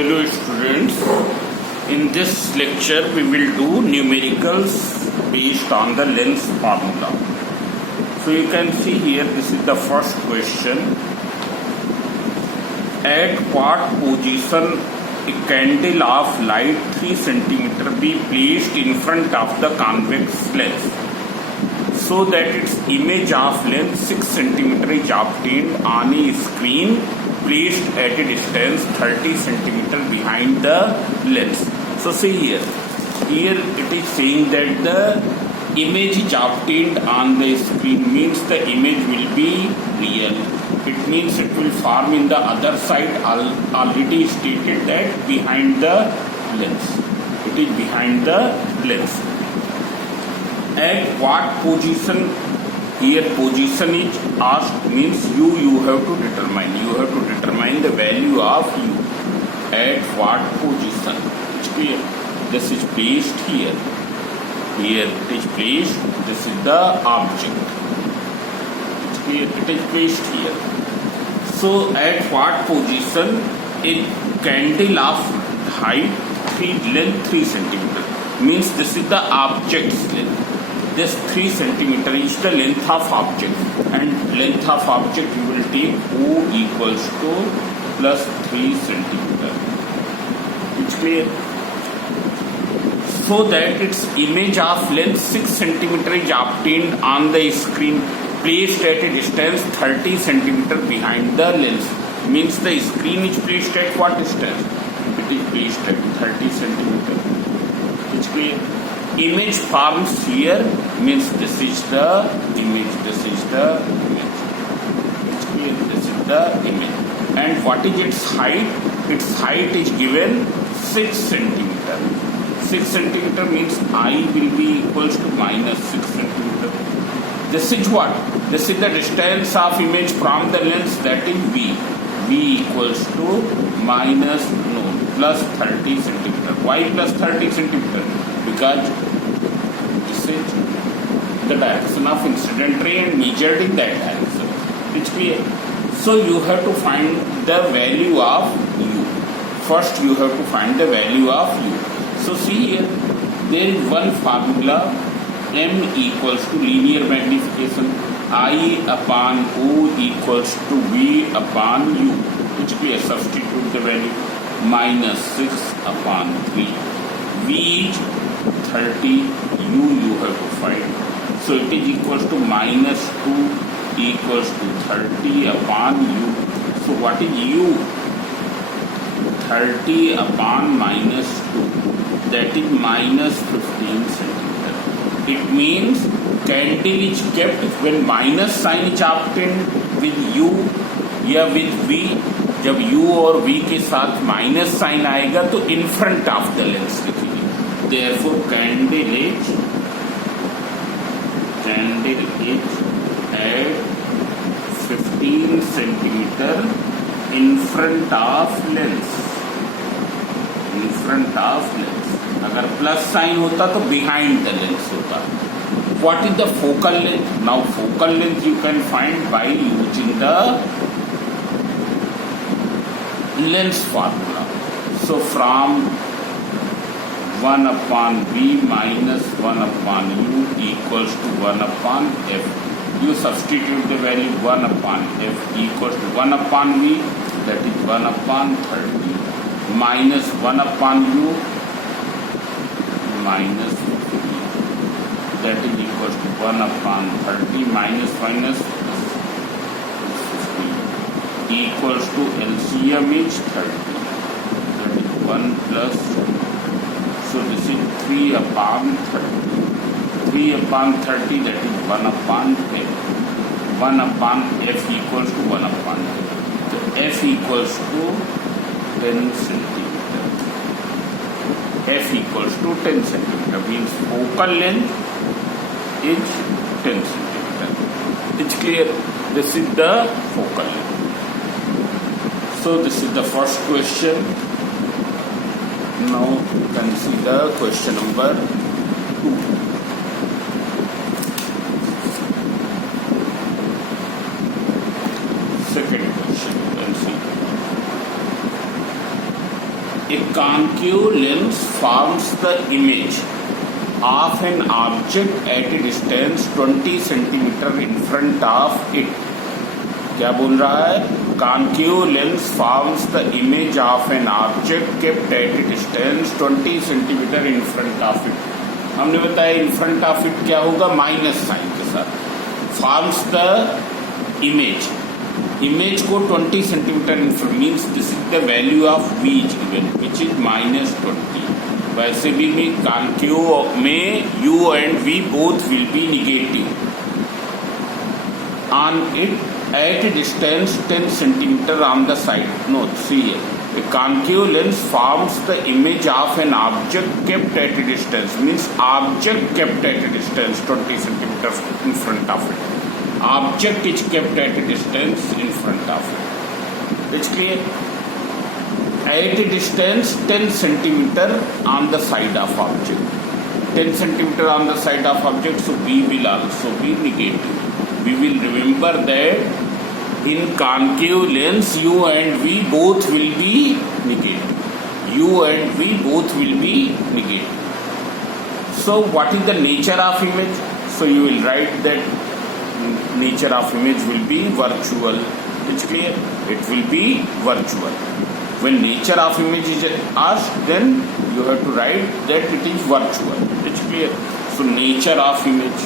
Hello students, in this lecture we will do numericals based on the length formula. So you can see here, this is the first question. At what position a candle of light 3 cm be placed in front of the convex lens so that its image of length 6 cm is obtained on a screen placed at a distance 30 cm behind the lens. So see here it is saying that the image is obtained on the screen, means the image will be real. It means it will form in the other side, already stated that behind the lens. It is behind the lens. At what position? Here position is asked, means you have to determine. You have to determine the value of u. At what position? It's clear. This is placed here. Here it is placed. This is the object. It's clear. It is placed here. So at what position a candle of height length 3 cm, means this is the object's length. This 3 cm is the length of object, and length of object you will take O equals to plus 3 cm. It's clear. So that its image of length 6 cm is obtained on the screen placed at a distance 30 cm behind the lens. Means the screen is placed at what distance? It is placed at 30 cm. It's clear. Image forms here, means this is the image, this is the image. It's clear, this is the image. And what is its height? Its height is given 6 cm. 6 cm means I will be equals to minus 6 cm. This is what? This is the distance of image from the lens, that is V. V equals to minus plus 30 cm. Why plus 30 cm? Because this is the direction of incident ray and measured in that direction. It's clear. So you have to find the value of u. First you have to find the value of u. So see here, there is one formula, m equals to linear magnification, I upon O equals to V upon u. It's clear. Substitute the value, minus 6 upon 3. V is 30, you have to find. So it is equals to minus 2 equals to 30 upon u. So what is u? 30 upon minus 2. That is minus 15 cm. It means candle is kept when minus sign is obtained with u या with v. जब u और v के साथ minus sign आएगा तो इन front of the lens लिखेंगे. Therefore, candle is at 15 centimeter in front of lens. In front of lens. अगर plus sign होता तो behind the lens होता. What is the focal length? Now focal length you can find by using the lens formula. So from 1 upon v minus 1 upon u equals to 1 upon f. You substitute the value 1 upon f equals to 1 upon v, that is 1 upon 30, minus 1 upon u minus 15, that is equals to 1 upon 30 minus 15 equals to LCM is 30, that is 1 plus. So this is 3 upon 30. 3 upon 30, that is 1 upon f. 1 upon f equals to 1 upon f. So f equals to 10 centimeter. F equals to 10 centimeter means focal length is 10 centimeter. It's clear. This is the focal length. So this is the first question. Now consider question number 2. Second question, you can see. A concave lens forms the image of an object at a distance 20 centimeter in front of it. क्या बोल रहा है? Concave lens forms the image of an object kept at a distance 20 centimeter in front of it. हमने बताया in front of it क्या होगा? Minus sign के साथ. Forms the image. इमेज को 20 centimetre in front means this is the value of v is given which is -20. वैसे भी में कॉन्केव में u and v both will be negative on it at distance 10 centimetre on the side. No see a concave lens forms the image of an object kept at a distance means object kept at a distance 20 centimetre in front of it. Object is kept at a distance in front of it. It's clear? At a distance 10 centimeter on the side of object. 10 centimeter on the side of object, so B will also be negative. We will remember that in concave lens U and V both will be negative. U and V both will be negative. So what is the nature of image? So you will write that nature of image will be virtual. It's clear? It will be virtual. When nature of image is asked, then you have to write that it is virtual. It's clear? So nature of image.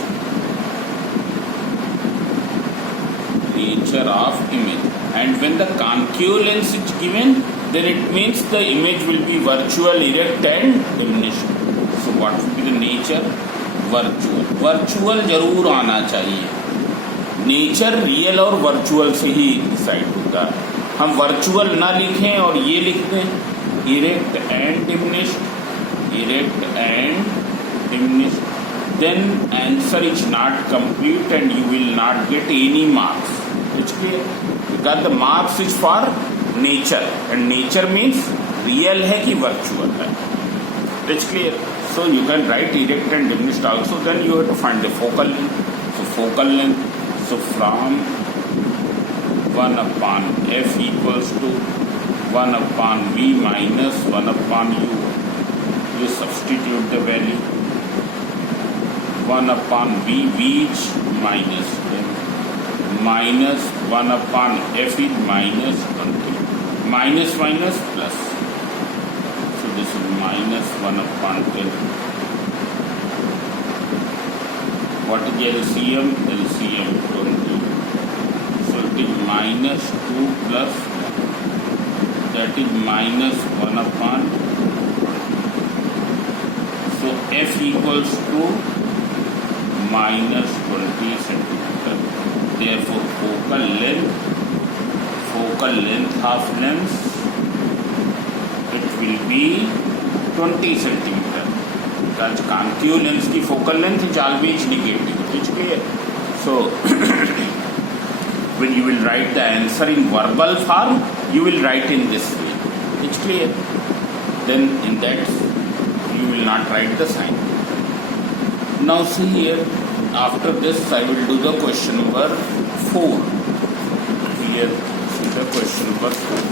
Nature of image. And when the concave lens is given, then it means the image will be virtual, erect and diminished. So what will be the nature? Virtual. Virtual जरूर आना चाहिए. Nature real और virtual से ही decide होता है. हम virtual ना लिखें और ये लिख दें erect and diminished, erect and diminished, then answer is not complete and you will not get any marks. It's clear? Because the marks is for nature and nature means real है कि virtual है. It's clear? So you can write erect and diminished also. Then you have to find the focal length. So focal length, so from 1 upon f equals to 1 upon v minus 1 upon u. You substitute the value 1 upon v is minus 10 minus 1 upon f is minus 20. Minus minus plus. So this is minus 1 upon 10. What is LCM? LCM 20. So it is minus 2 plus 1. That is minus 1 upon. So F equals to minus 20 centimeter. Therefore focal length of lens, it will be 20 centimeter. Because concave lens की focal length is always negative. It's clear? So when you will write the answer in verbal form, you will write in this way. It's clear? Then in that you will not write the sign. Now see here. After this, I will do the question number 4. Here, see the question number 4.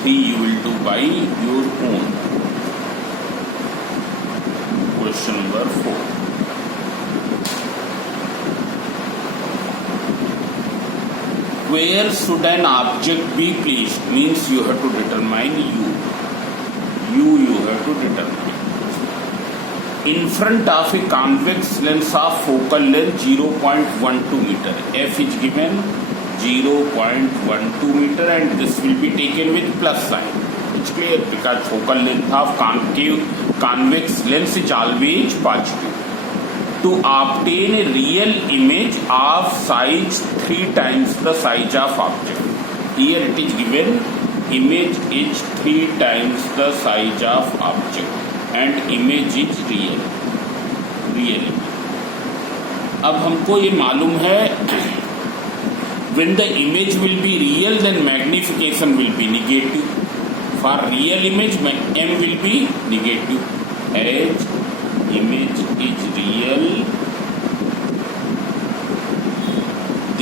3 you will do by your own. Question number 4. Where should an object be placed? Means you have to determine u. You have to determine. In front of a convex lens of focal length 0.12 meter. F is given 0.12 meter and this will be taken with plus sign. It's clear? Because focal length of convex lens is always positive. To obtain a real image of size 3 times the size of object. Here it is given image is 3 times the size of object and image is real. अब हमको ये मालूम है when the image will be real, then magnification will be negative. For real image, m will be negative. As image is real,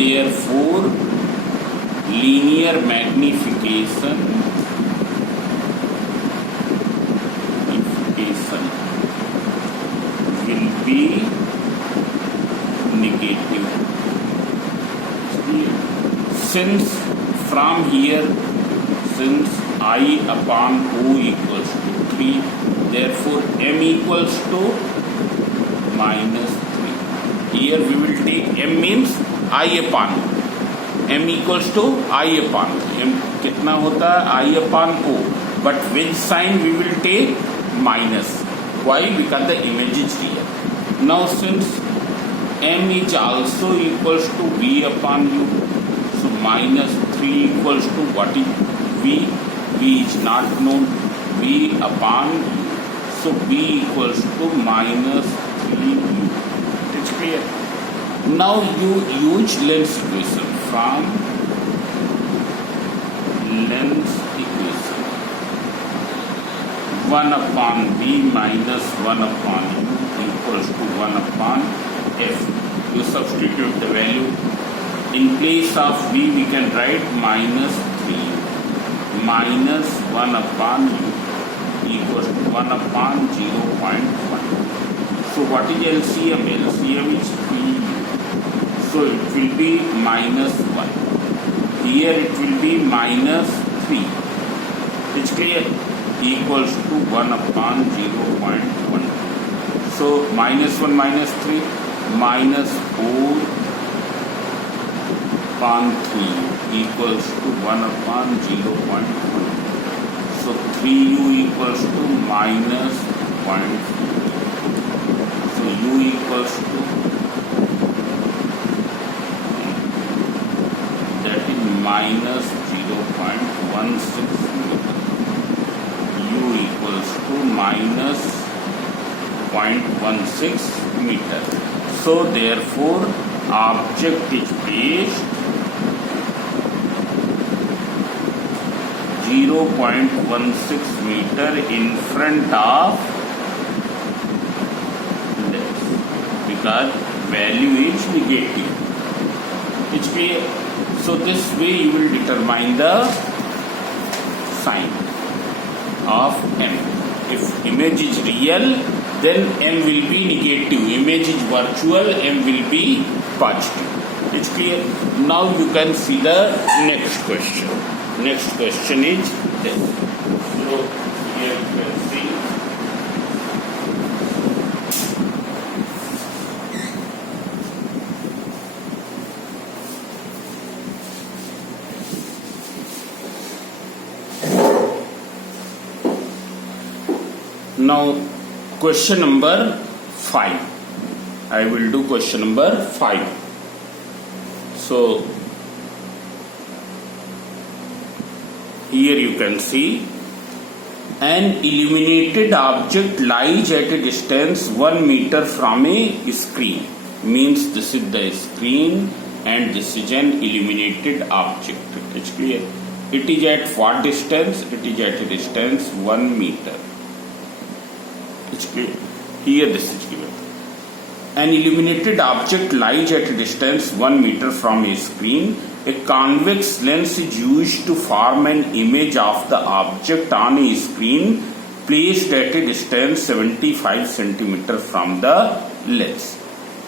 therefore linear magnification will be negative. Since from here, since I upon O equals to 3, therefore M equals to minus 3. Here we will take M means I upon O. M equals to I upon O. M कितना होता है? I upon O. But which sign we will take? Minus. Why? Because the image is real. Now since M is also equals to V upon U, so minus 3 equals to what is V? V is not known. V upon U. So V equals to minus 3U. It's clear. Now you use lens equation. From lens equation, 1 upon V minus 1 upon U equals to 1 upon F. You substitute the value. In place of V we can write minus 3 minus 1 upon U equals to 1 upon 0.1. So what is LCM? LCM is 3U. So it will be minus 1. Here it will be minus 3. It's clear? Equals to 1 upon 0.1. So minus 1 minus 3 minus 4 upon 3 equals to 1 upon 0.1. So 3U equals to minus 0.4. So U equals to minus 0.16 meter. U equals to minus 0.16 meter. So therefore object is placed 0.16 meter in front of lens because value is negative. It's clear. So this way you will determine the sign of M. If image is real, then M will be negative. Image is virtual, M will be positive. It's clear. Now you can see the next question. Next question is this. So here you can see. Now question number 5. I will do question number 5. So here you can see an illuminated object lies at a distance 1 meter from a screen. Means this is the screen and this is an illuminated object. It's clear. It is at what distance? It is at a distance 1 meter. Here this is given. An illuminated object lies at a distance 1 meter from a screen. A convex lens is used to form an image of the object on a screen placed at a distance 75 centimeter from the lens.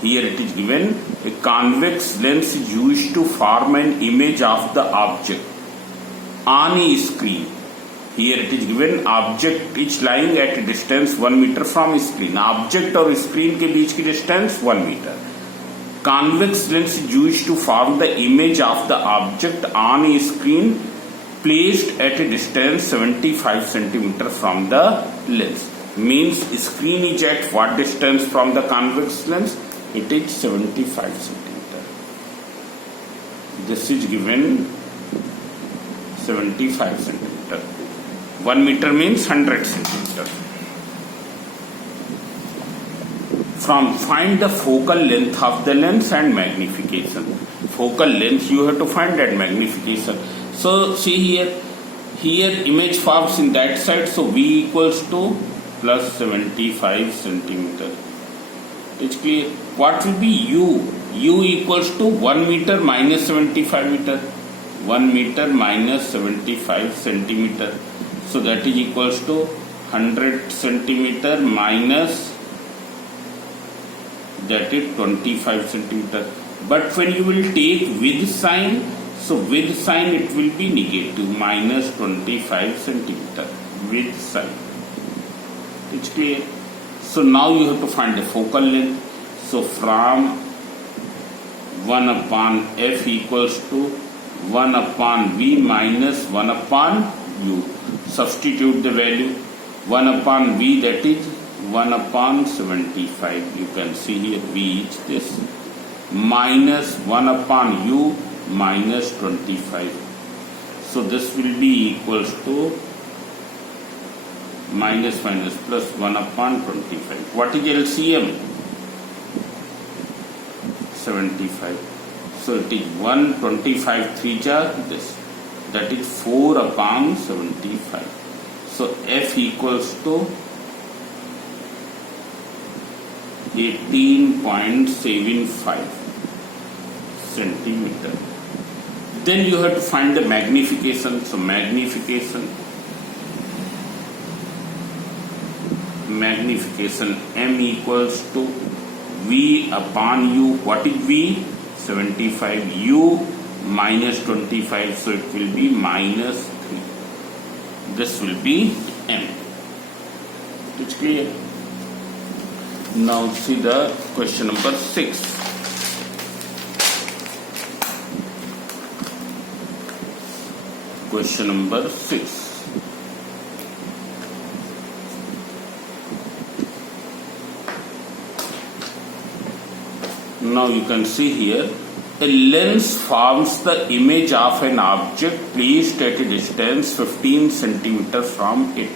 Here it is given. A convex lens is used to form an image of the object on a screen. Here it is given object is lying at a distance 1 meter from screen. Object और screen के बीच की distance 1 meter. Convex lens is used to form the image of the object on a screen placed at a distance 75 centimeter from the lens. Means screen is at what distance from the convex lens? It is 75 centimeter. This is given 75 centimeter. 1 meter means 100 centimeter. From find the focal length of the lens and magnification. Focal length you have to find and magnification. So see here image forms in that side. So V equals to plus 75 centimeter. It's clear. What will be U? U equals to 1 meter minus 75 meter. 1 meter minus 75 centimeter. So that is equals to 100 centimeter minus that is 25 centimeter. But when you will take with sign, so with sign it will be negative, minus 25 centimeter with sign. It's clear. So now you have to find the focal length. So from 1 upon f equals to 1 upon v minus 1 upon u. Substitute the value. 1 upon v, that is 1 upon 75. You can see here v is this. Minus 1 upon u minus 25. So this will be equals to minus minus plus 1 upon 25. What is LCM? 75. So it is 125 3 jar this. That is 4 upon 75. So F equals to 18.75 centimeter. Then you have to find the magnification. So magnification M equals to V upon U. What is V? 75. U minus 25. So it will be minus 3. This will be M. It's clear. Now see the question number 6. Question number 6. Now you can see here, a lens forms the image of an object placed at a distance 15 centimeter from it.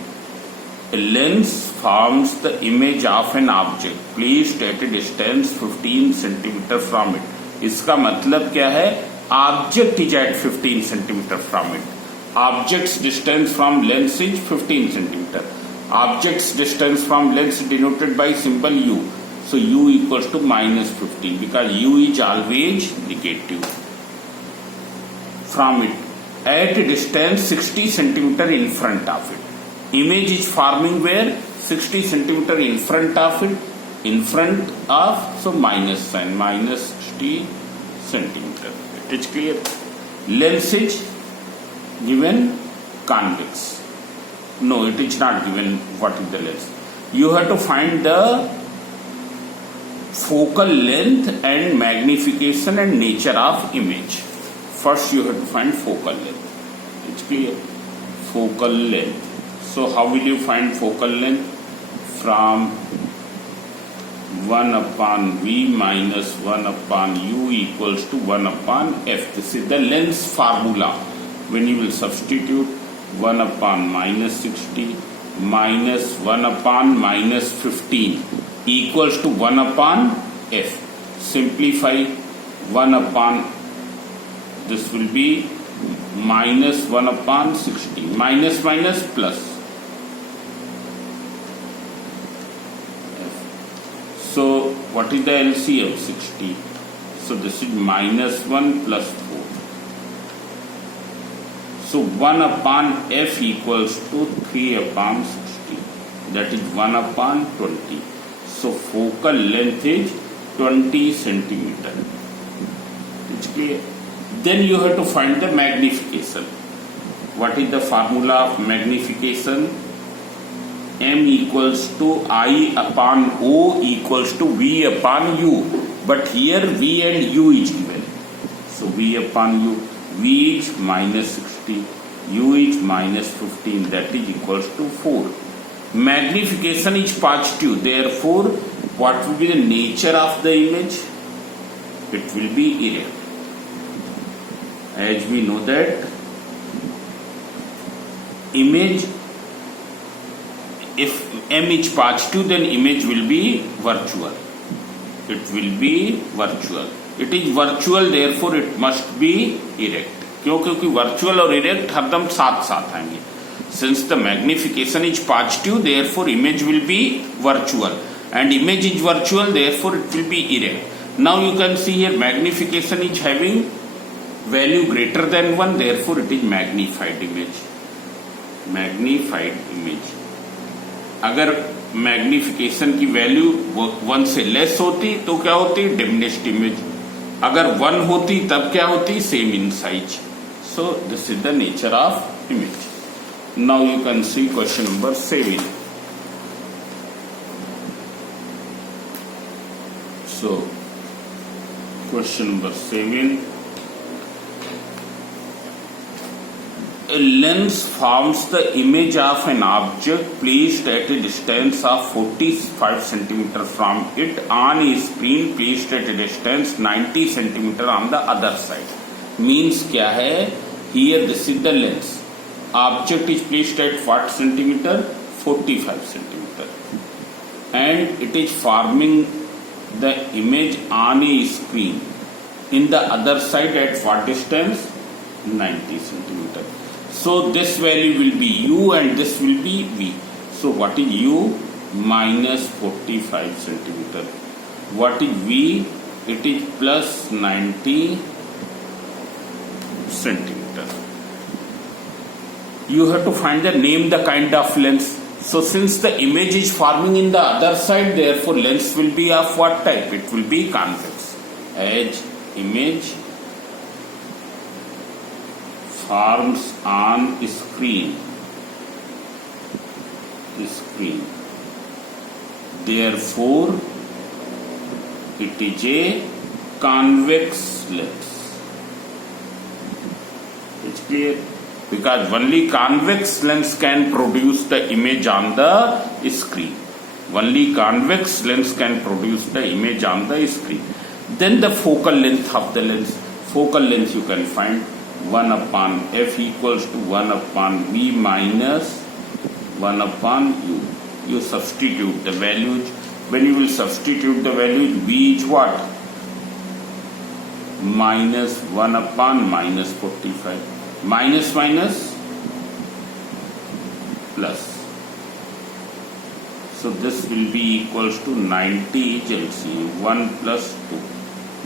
A lens forms the image of an object placed at a distance 15 centimeter from it. इसका मतलब क्या है? Object is at 15 centimeter from it. Object's distance from lens is 15 centimeter. Object's distance from lens denoted by symbol U. So U equals to minus 15 because U is always negative. From it at a distance 60 centimeter in front of it. Image is forming where? 60 centimeter in front of it. In front of, so minus sign, minus 60 centimeter. It is clear. Lens is given convex. No, it is not given what is the lens. You have to find the focal length and magnification and nature of image. First you have to find focal length. It's clear. Focal length. So how will you find focal length? From 1 upon v minus 1 upon u equals to 1 upon f. This is the lens formula. When you will substitute 1 upon minus 60 minus 1 upon minus 15 equals to 1 upon f. Simplify 1 upon, this will be minus 1 upon 60. Minus minus plus. F. So what is the LCM? 60. So this is minus 1 plus 4. So 1 upon f equals to 3 upon 60. That is 1 upon 20. So focal length is 20 centimeter. It's clear. Then you have to find the magnification. What is the formula of magnification? M equals to I upon O equals to V upon U. But here V and U is given. So V upon U. V is minus 60. U is minus 15. That is equals to 4. Magnification is positive. Therefore, what will be the nature of the image? It will be erect. As we know that image, if M is positive, then image will be virtual. It will be virtual. It is virtual, therefore it must be erect. क्यों? क्योंकि virtual और erect हरदम साथ साथ आएंगे. Since the magnification is positive, therefore image will be virtual, and image is virtual, therefore it will be erect. Now you can see here magnification is having value greater than 1, therefore it is magnified image. Magnified image. अगर magnification की value 1 से less होती तो क्या होती? Diminished image. अगर 1 होती तब क्या होती? Same in size. So this is the nature of image. Now you can see question number 7. So, question number 7. A lens forms the image of an object placed at a distance of 45 cm from it on a screen placed at a distance 90 cm on the other side. Means क्या है? Here this is the lens. Object is placed at what centimeter? 45 cm. And it is forming the image on a screen in the other side at what distance? 90 centimeter. So this value will be u and this will be v. So what is u? Minus 45 centimeter. What is v? It is plus 90 centimeter. You have to find the name the kind of lens. So since the image is forming in the other side, therefore lens will be of what type? It will be convex. As image forms on screen, therefore it is a convex lens. It's clear? Because only convex lens can produce the image on the screen. Only convex lens can produce the image on the screen. Then the focal length of the lens. Focal length you can find 1 upon f equals to 1 upon v minus 1 upon u. You substitute the values. When you will substitute the values, v is what? Minus 1 upon minus 45. Minus minus plus. So this will be equals to 90 LCM. 1 plus 2.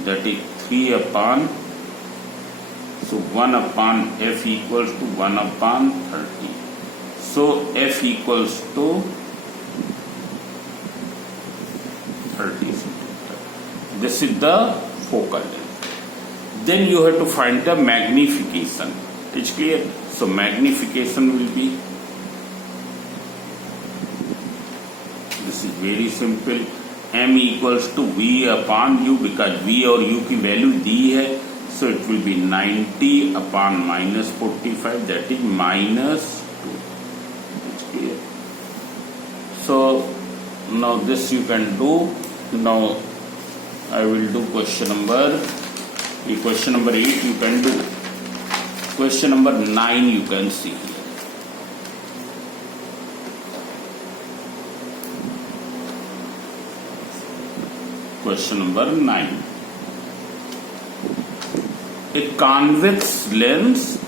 That is 3 upon. So 1 upon f equals to 1 upon 30. So f equals to 30 centimeter. This is the focal length. Then you have to find the magnification. It's clear? So magnification will be, this is very simple, m equals to v upon u, because v और u की value दी है. So it will be 90 upon minus 45, that is minus 2. It's clear? So now this you can do. Now I will do question number 8 you can do. Question number 9 you can see here. Question number 9. A convex lens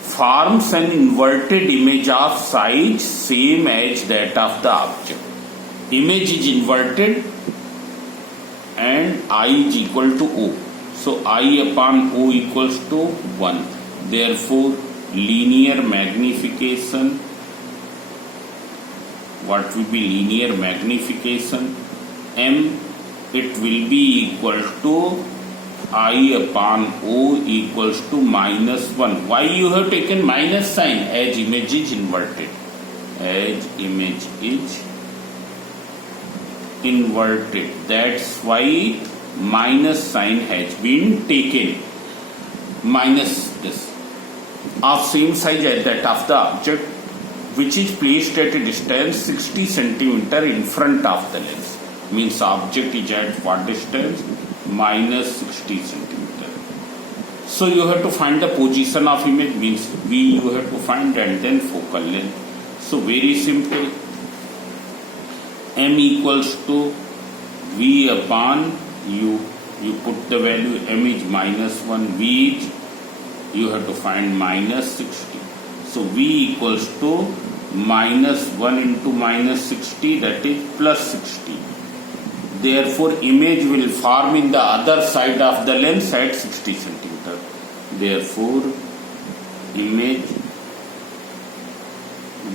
forms an inverted image of size same as that of the object. Image is inverted and I is equal to O. So I upon O equals to 1. Therefore, linear magnification, what will be linear magnification? M, it will be equal to I upon O equals to minus 1. Why you have taken minus sign? As image is inverted. As image is inverted. That's why minus sign has been taken. Minus this. Of same size as that of the object, which is placed at a distance 60 centimeter in front of the lens. Means object is at what distance? Minus 60 centimeter. So you have to find the position of image, means v you have to find, and then focal length. So very simple. M equals to v upon u. You put the value, m is minus 1, v is, you have to find minus 60. So v equals to minus 1 into minus 60, that is plus 60. Therefore image will form in the other side of the lens at 60 centimeter. therefore image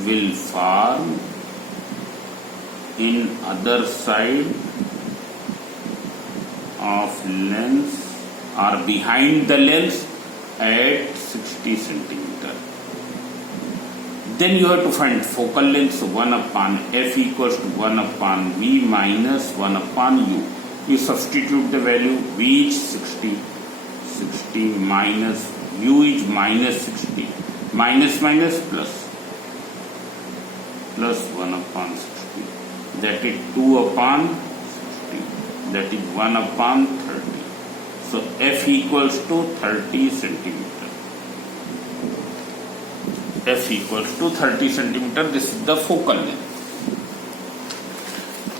will form in other side of lens or behind the lens at 60 centimeter. Then you have to find focal length. So 1 upon f equals to 1 upon v minus 1 upon u. You substitute the value. V is 60, 60 minus u is minus 60, minus minus plus 1 upon 60. That is 2 upon 60. That is 1 upon 30. So f equals to 30 centimeter. F equals to 30 centimeter. This is the focal length.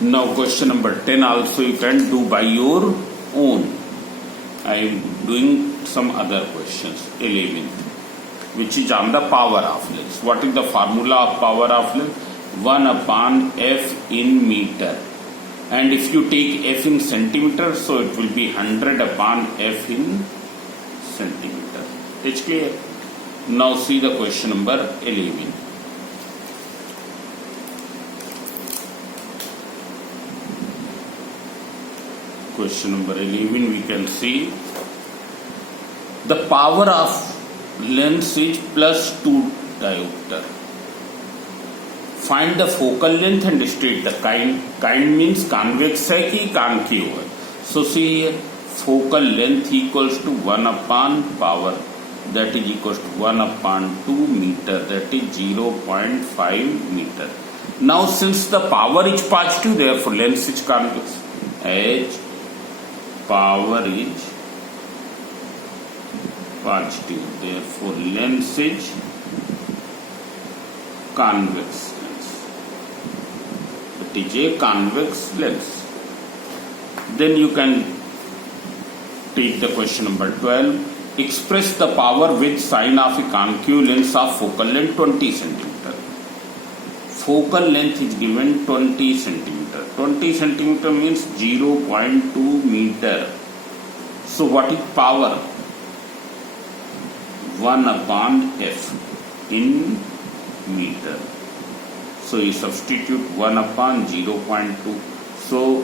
Now question number 10 also you can do by your own. I am doing some other questions. 11, which is on the power of lens. What is the formula of power of lens? 1 upon f in meter. And if you take f in centimeter, so it will be 100 upon f in centimeter. It's clear? Now see the question number 11. Question number 11 we can see the power of lens is plus 2 diopter. Find the focal length and state the kind. Kind means convex है कि concave है. So see here, focal length equals to 1 upon power, that is equals to 1 upon 2 meter, that is 0.5 meter. Now since the power is positive, therefore lens is convex. As power is positive, therefore lens is convex. It is a convex lens. Then you can take the question number 12. Express the power with sign of a concave lens of focal length 20 centimeter. Focal length is given 20 centimeter. 20 centimeter means 0.2 meter. So what is power? 1 upon f in meter. So you substitute 1 upon 0.2. So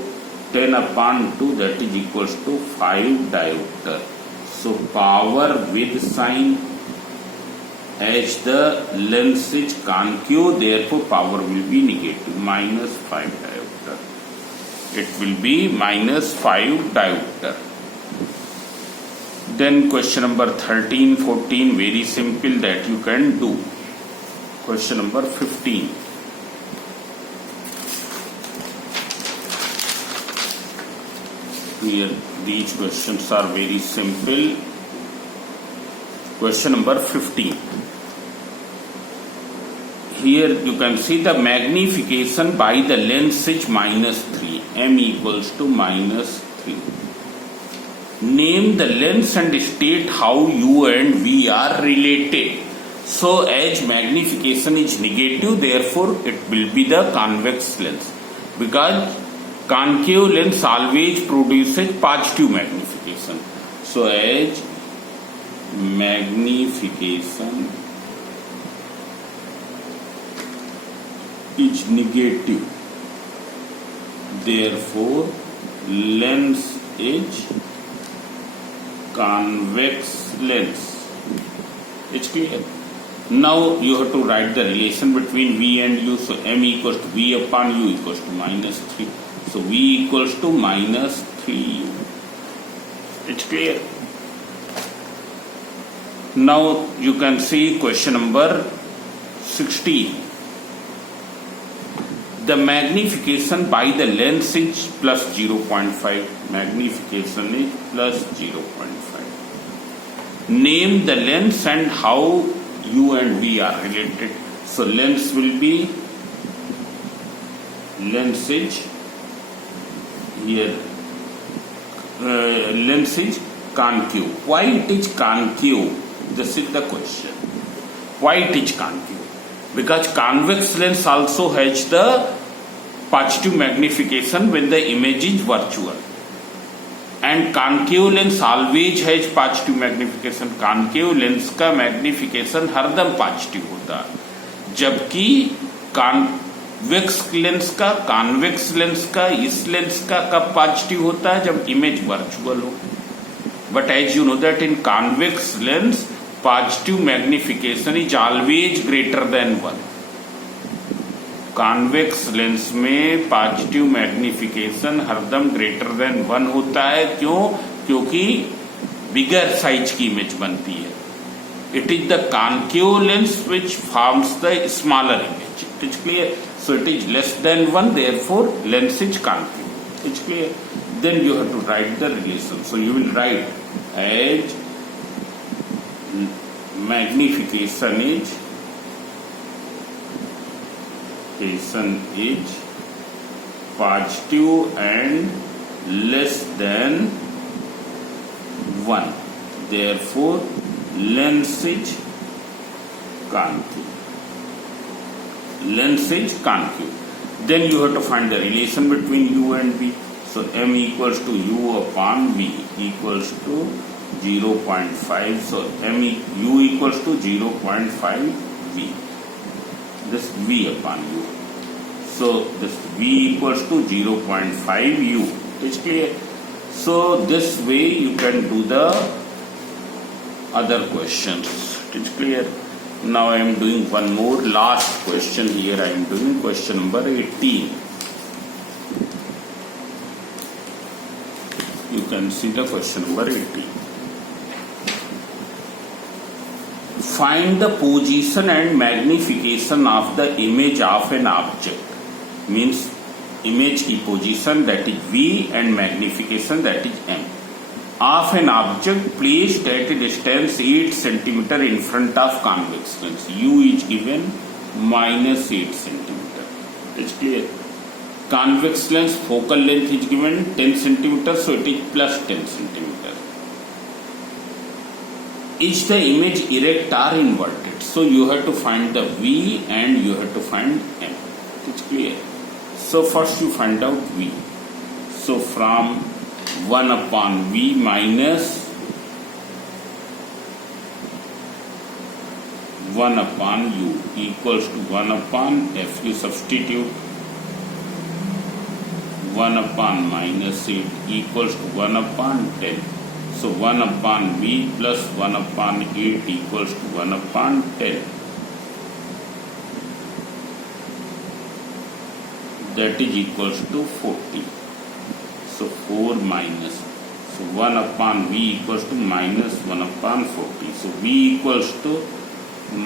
10 upon 2, that is equals to 5 diopter. So power with sign, as the lens is concave, therefore power will be negative, minus 5 diopter. It will be minus 5 diopter. Then question number 13, 14, very simple that you can do. Question number 15. Here these questions are very simple. Question number 15. Here you can see the magnification by the lens is minus 3. M equals to minus 3. Name the lens and state how U and V are related. So as magnification is negative, therefore it will be the convex lens. Because concave lens always produces positive magnification. So as magnification is negative, therefore lens is convex lens. It's clear. Now you have to write the relation between V and U. So M equals to V upon U equals to minus 3. So V equals to minus 3U. It's clear. Now you can see question number 16. The magnification by the lens is plus 0.5. Magnification is plus 0.5. Name the lens and how U and V are related. So lens will be, lens is here, lens is concave. Why it is concave? This is the question. Why it is concave? Because convex lens also has the positive magnification when the image is virtual. And concave lens always has positive magnification. Concave lens का magnification हरदम positive होता है, जबकि convex lens का इस lens का कब positive होता है, जब इमेज वर्चुअल हो। But as you know that in convex lens positive magnification is always greater than 1। Convex lens में पॉजिटिव मैग्निफिकेशन हरदम ग्रेटर देन 1 होता है। क्यों? क्योंकि बिगर साइज की इमेज बनती है। It is the concave lens which forms the smaller image. It is clear? So it is less than 1, therefore lens is concave. It is clear? Then you have to write the relation. So you will write as magnification is positive and less than 1. Therefore, lens is concave. Lens is concave. Then you have to find the relation between U and V. So m equals to u upon v equals to 0.5. So u equals to 0.5 v. This v upon u. So this v equals to 0.5 u. It's clear? So this way you can do the other questions. It's clear? Now I am doing one more last question here. I am doing question number 18. You can see the question number 18. Find the position and magnification of the image of an object. Means image की position, that is V, and magnification, that is M. Of an object placed at a distance 8 cm in front of convex lens. U is given -8 cm. It's clear? Convex lens focal length is given 10 cm, so it is plus 10 cm. Is the image erect or inverted? So you have to find the V and you have to find M. It's clear? So first you find out V. So from 1 upon V minus 1 upon U equals to 1 upon F. You substitute 1 upon -8 equals to 1 upon 10. So 1 upon V plus 1 upon 8 equals to 1 upon 10. That is equals to 40. So 4 minus. So 1 upon V equals to minus 1 upon 40. So V equals to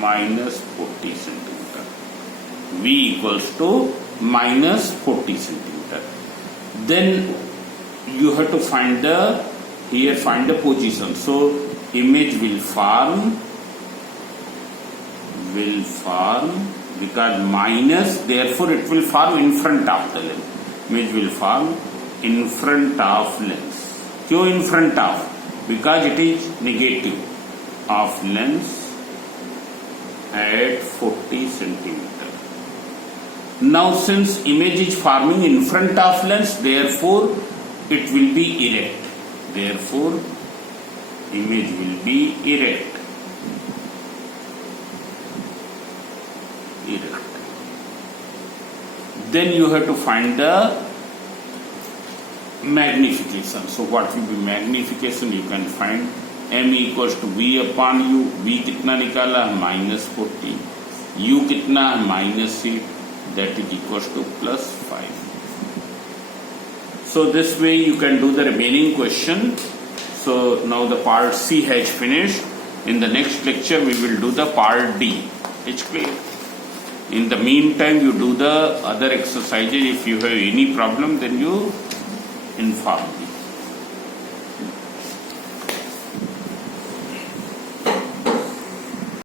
minus 40 centimeter. V equals to minus 40 centimeter. Then you have to find the position. So image will form because minus, therefore it will form in front of the lens. Image will form in front of lens. क्यों in front of? Because it is negative of lens at 40 centimeter. Now since image is forming in front of lens, therefore it will be erect. Therefore image will be erect. Then you have to find the magnification. So what will be magnification? You can find m equals to v upon u. V कितना निकाला? -40. u कितना? -8. That is equals to plus 5. So this way you can do the remaining question. So now the part C has finished. In the next lecture we will do the part D. It's clear? In the meantime you do the other exercises. If you have any problem then you inform me.